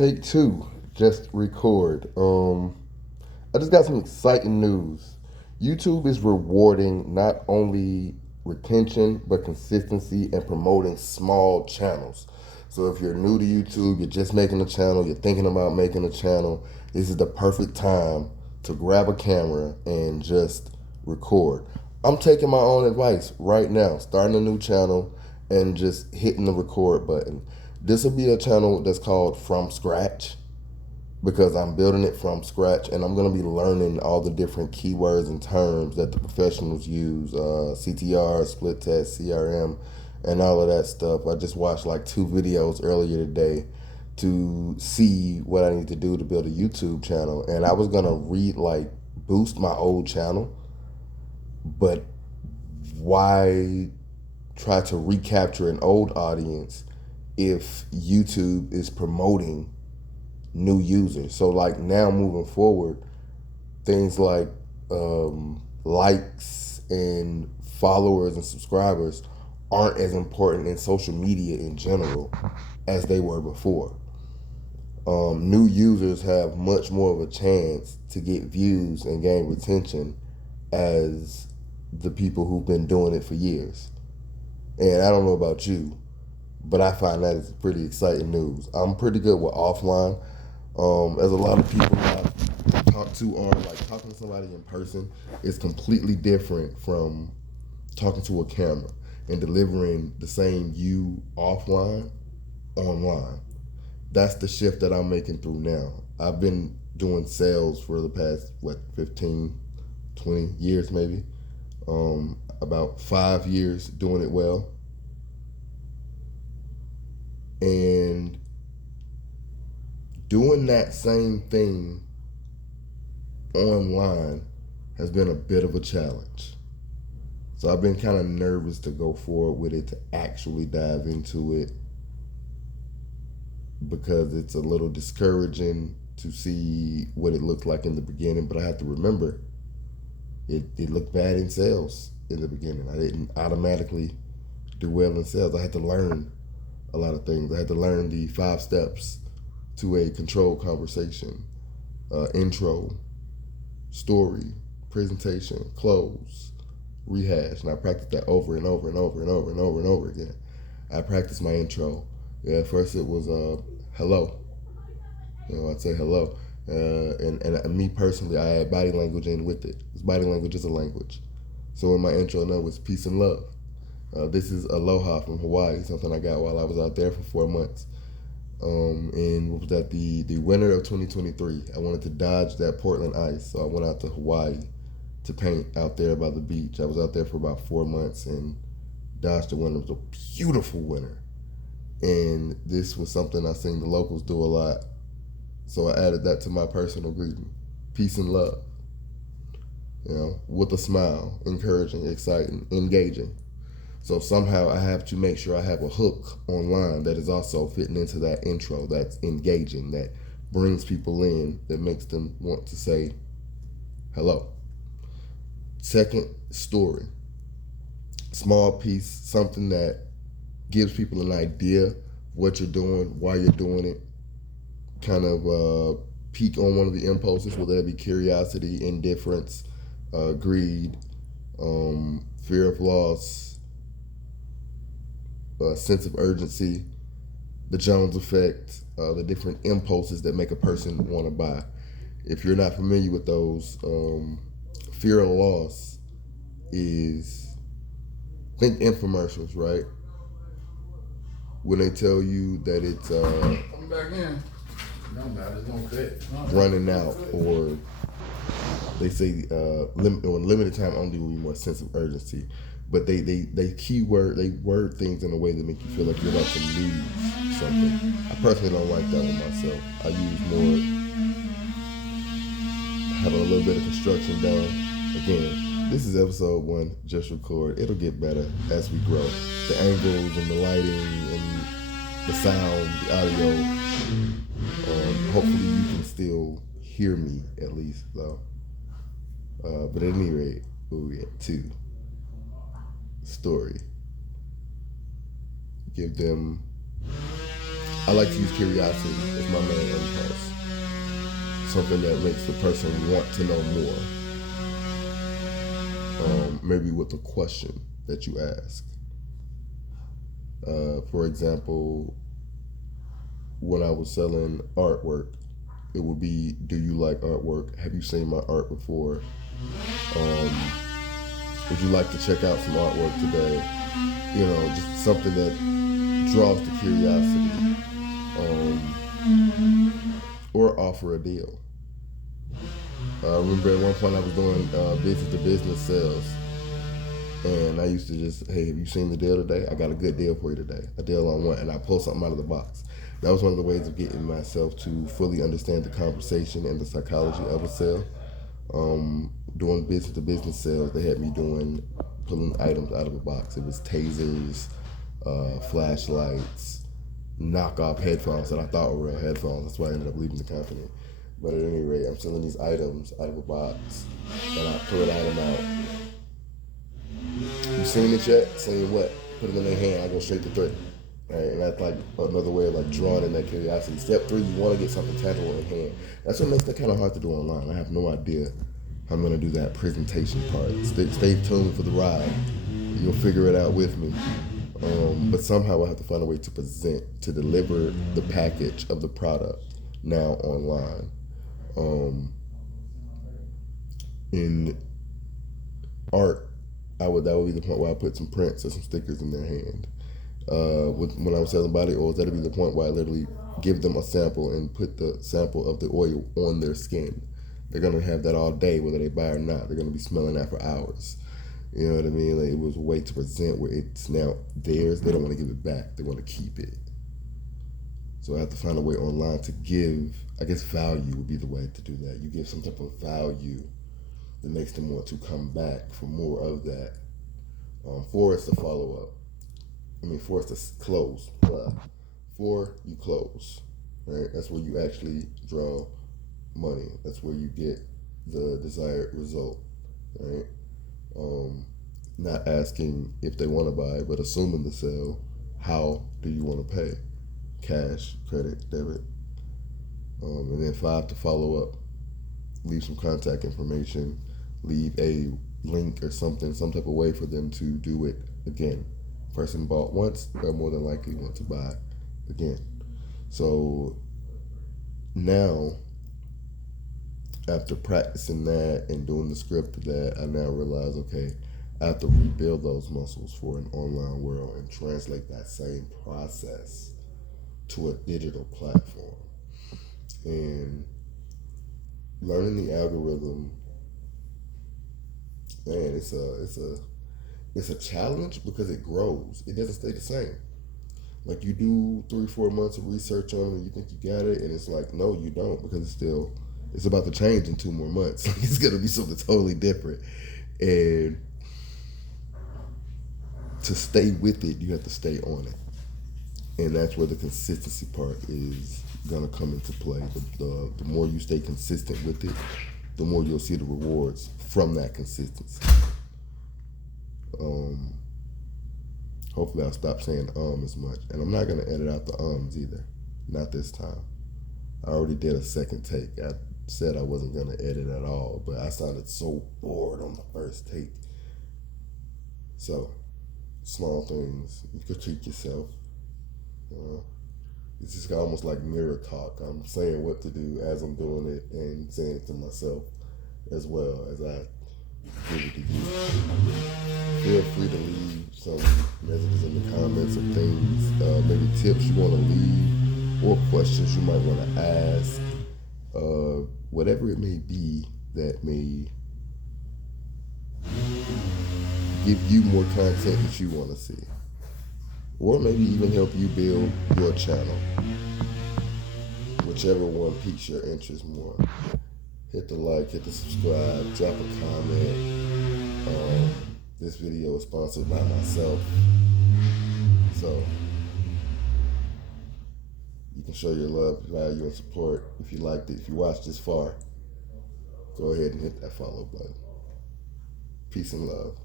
Take two. Just record. I just got some exciting news. YouTube is rewarding not only retention but consistency and promoting small channels. So if you're new to YouTube, you're just making a channel, you're thinking about making a channel, this is the perfect time to grab a camera and just record. I'm taking my own advice right now, starting a new channel and just hitting the record button. This will be a channel that's called From Scratch because I'm building it from scratch and I'm going to be learning all the different keywords and terms that the professionals use, CTR, split test, CRM, and all of that stuff. I just watched like 2 videos earlier today to see what I need to do to build a YouTube channel. And I was going to boost my old channel, but why try to recapture an old audience if YouTube is promoting new users? So like now moving forward, things like likes and followers and subscribers aren't as important in social media in general as they were before. New users have much more of a chance to get views and gain retention as the people who've been doing it for years. And I don't know about you, but I find that is pretty exciting news. I'm pretty good with offline. As a lot of people I've talked to on, like talking to somebody in person is completely different from talking to a camera and delivering the same you offline online. That's the shift that I'm making through now. I've been doing sales for the past 15, 20 years maybe. About 5 years doing it well. And doing that same thing online has been a bit of a challenge. So I've been kind of nervous to go forward with it, to actually dive into it, because it's a little discouraging to see what it looked like in the beginning. But I have to remember, it looked bad in sales in the beginning. I didn't automatically do well in sales. I had to learn a lot of things. I had to learn the 5 steps to a controlled conversation: intro, story, presentation, close, rehash. And I practiced that over and over and over and over and over and over again. I practiced my intro. Yeah, first it was hello. I'd say hello. And me personally, I add body language in with it. 'Cause body language is a language. So in my intro, no, it's peace and love. This is aloha from Hawaii, something I got while I was out there for 4 months. And what was that? The winter of 2023. I wanted to dodge that Portland ice, so I went out to Hawaii to paint out there by the beach. I was out there for about 4 months and dodged the winter. It was a beautiful winter. And this was something I seen the locals do a lot. So I added that to my personal greeting. Peace and love. With a smile, encouraging, exciting, engaging. So somehow I have to make sure I have a hook online that is also fitting into that intro, that's engaging, that brings people in, that makes them want to say hello. Second, story. Small piece, something that gives people an idea of what you're doing, why you're doing it, kind of peak on one of the impulses, whether that be curiosity, indifference, greed, fear of loss, sense of urgency, the Jones effect, the different impulses that make a person want to buy. If you're not familiar with those, fear of loss is, think infomercials, right? When they tell you that it's Come back in. No, man, it's gonna fit. running out, or they say on limited time only will be more sense of urgency. But they word things in a way that make you feel like you're about to lose something. I personally don't like that one myself. I use more having a little bit of construction done. Again, this is episode 1, just record. It'll get better as we grow. The angles and the lighting and the sound, the audio. Hopefully you can still hear me at least though. But at any rate, where we at? 2. Story. Give them I like to use curiosity as my main impulse. Something that makes the person want to know more. Maybe with a question that you ask. For example, when I was selling artwork, it would be, "Do you like artwork? Have you seen my art before? Um, would you like to check out some artwork today?" You know, just something that draws the curiosity. Or offer a deal. I remember at one point I was doing business to business sales, and I used to just, "Hey, have you seen the deal today? I got a good deal for you today. A deal on what?" And I pull something out of the box. That was one of the ways of getting myself to fully understand the conversation and the psychology of a sale. Doing business to business sales, they had me doing pulling items out of a box. It was tasers, flashlights, knockoff headphones that I thought were real headphones. That's why I ended up leaving the company. But at any rate, I'm selling these items out of a box, and I pull an item out. "You seen it yet?" Saying what? Put it in their hand. I go straight to three. Right? And that's like another way of like drawing in that curiosity. Step three, you want to get something tangible in hand. That's what makes that kind of hard to do online. I have no idea how I'm going to do that presentation part. Stay tuned for the ride. You'll figure it out with me. But somehow I have to find a way to present, to deliver the package of the product now online. In art, that would be the point where I put some prints or some stickers in their hand. When I was selling body oils, that'd be the point where I literally give them a sample and put the sample of the oil on their skin. They're gonna have that all day, whether they buy or not. They're gonna be smelling that for hours. You know what I mean? Like, it was a way to present where it's now theirs. They don't want to give it back. They want to keep it. So I have to find a way online to give. I guess value would be the way to do that. You give some type of value that makes them want to come back for more of that. For us to follow up. For us to close. For you close. Right? That's where you actually draw money. That's where you get the desired result. Right? Um, Not asking if they want to buy, but assuming the sale. How do you want to pay? Cash, credit, debit. And then five, to follow up. Leave some contact information. Leave a link or something, some type of way for them to do it again. Person bought once, they're more than likely want to buy again. So now, after practicing that and doing the script of that, I now realize, okay, I have to rebuild those muscles for an online world and translate that same process to a digital platform. And learning the algorithm, man, it's a challenge because it grows. It doesn't stay the same. Like, you do 3-4 months of research on it and you think you got it, and it's like, no, you don't, because it's about to change in 2 more months. It's gonna be something totally different. And to stay with it, you have to stay on it. And that's where the consistency part is gonna come into play. The more you stay consistent with it, the more you'll see the rewards from that consistency. Um, Hopefully I'll stop saying as much. And I'm not gonna edit out the ums either. Not this time. I already did a second take. I said I wasn't gonna edit at all, but I sounded so bored on the first take. So, small things. You critique yourself. Uh, it's just almost like mirror talk. I'm saying what to do as I'm doing it and saying it to myself as well as I give it to you. Feel free to leave some messages in the comments of things, maybe tips you want to leave or questions you might want to ask, whatever it may be that may give you more content that you want to see, or maybe even help you build your channel, whichever one piques your interest more. Hit the like, hit the subscribe, drop a comment. This video is sponsored by myself, so you can show your love, value, and support if you liked it. If you watched this far, go ahead and hit that follow button. Peace and love.